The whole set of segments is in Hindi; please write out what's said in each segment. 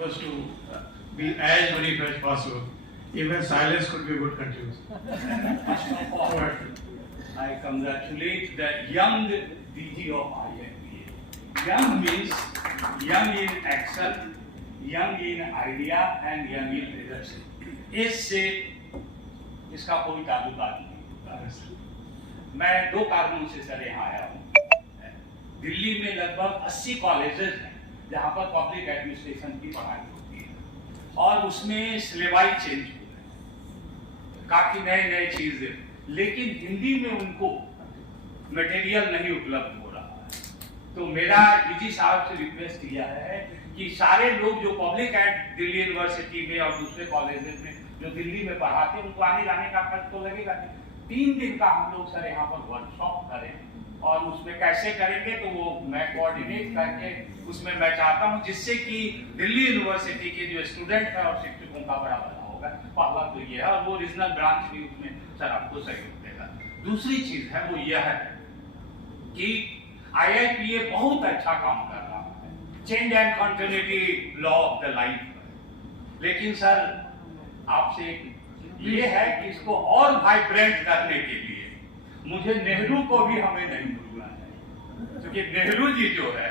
was to be as brief as possible. Even silence could be good continuous. First of all, I congratulate the young DG of IIPA. Young means young in action, young in idea and young in leadership. इससे इसका कोई ताल्लुकात नहीं। मैं दो कारणों से सर यहाँ आया हूँ। दिल्ली में लगभग 80 कॉलेजेस हैं जहाँ पर पब्लिक एडमिनिस्ट्रेशन की पढ़ाई होती है और उसमें सिलेबाई चेंज हुए हैं, काफी नए नए चीजें, लेकिन हिंदी में उनको मटेरियल नहीं उपलब्ध हो रहा है। तो मेरा डीजी साहब से रिक्वेस्ट किया है कि सारे लोग जो पब्लिक एड दिल्ली यूनिवर्सिटी में और दूसरे कॉलेजेस में जो दिल्ली में पढ़ाते हैं उनको आने जाने का खर्च तो लगेगा नहीं। 3 दिन का हम लोग सर यहाँ पर वर्कशॉप करें और उसमें कैसे करेंगे तो वो मैं कोऑर्डिनेट करके उसमें मैं चाहता हूँ जिससे कि दिल्ली यूनिवर्सिटी के जो स्टूडेंट है और शिक्षकों का बड़ा भला होगा। पहला तो ये है और वो रीजनल ब्रांच भी उसमें सर आपको सहयोग देगा। दूसरी चीज है वो यह है कि IIPA बहुत अच्छा काम कर रहा है, change and continuity law of the life. लेकिन सर आपसे ये है कि इसको और वाइब्रेंट करने के लिए मुझे नेहरू को भी हमें नहीं भूलना है, क्योंकि नेहरू जी जो है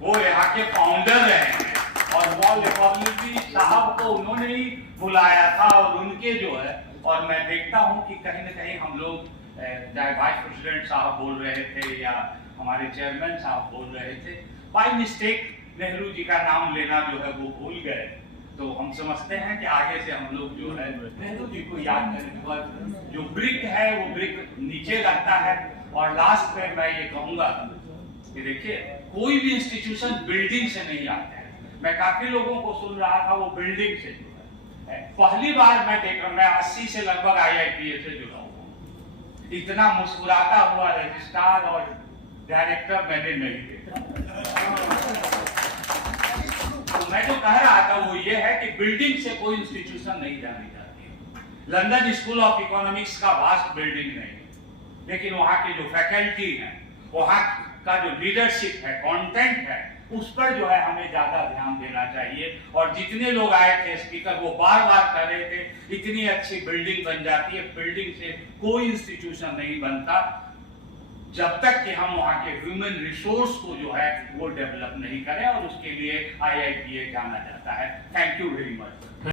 वो यहाँ के फाउंडर रहे हैं और वॉल रिपब्लिक साहब को उन्होंने ही बुलाया था और उनके जो है, और मैं देखता हूँ कि कहीं ना कहीं हम लोग चाहे वाइस प्रेसिडेंट साहब बोल रहे थे या हमारे चेयरमैन साहब बोल रहे थे, बाय मिस्टेक नेहरू जी का नाम लेना जो है वो भूल गए। तो हम समझते हैं कि आगे से हम लोग जो है नेहरू जी को याद करने पर जो ब्रिक है वो ब्रिक नीचे रहता है। और लास्ट में मैं ये कहूंगा कि देखिए कोई भी इंस्टीट्यूशन बिल्डिंग से नहीं आता है। मैं काफी लोगों को सुन रहा था वो बिल्डिंग से जुड़ा है। पहली बार मैं देख रहा हूँ, मैं 80 से लगभग IIPA से जुड़ा हूँ, इतना मुस्कुराता हुआ रजिस्ट्रार और डायरेक्टर मैंने नहीं देखा। तो मैं जो कह रहा था वो ये है कि बिल्डिंग से कोई इंस्टीट्यूशन नहीं जानी जाती है। लंदन स्कूल ऑफ इकोनॉमिक्स का वास्ट बिल्डिंग नहीं, लेकिन वहाँ की जो फैकल्टी है, वहाँ का जो लीडरशिप है, कंटेंट है, उस पर जो है हमें ज्यादा ध्यान देना चाहिए। और जितने लोग आए थे स्पीकर वो बार बार कह रहे थे इतनी अच्छी बिल्डिंग बन जाती है। बिल्डिंग से कोई इंस्टीट्यूशन नहीं बनता जब तक कि हम वहाँ के ह्यूमन रिसोर्स को जो है वो डेवलप नहीं करें, और उसके लिए IIPA जाना जाता है। Thank you very much.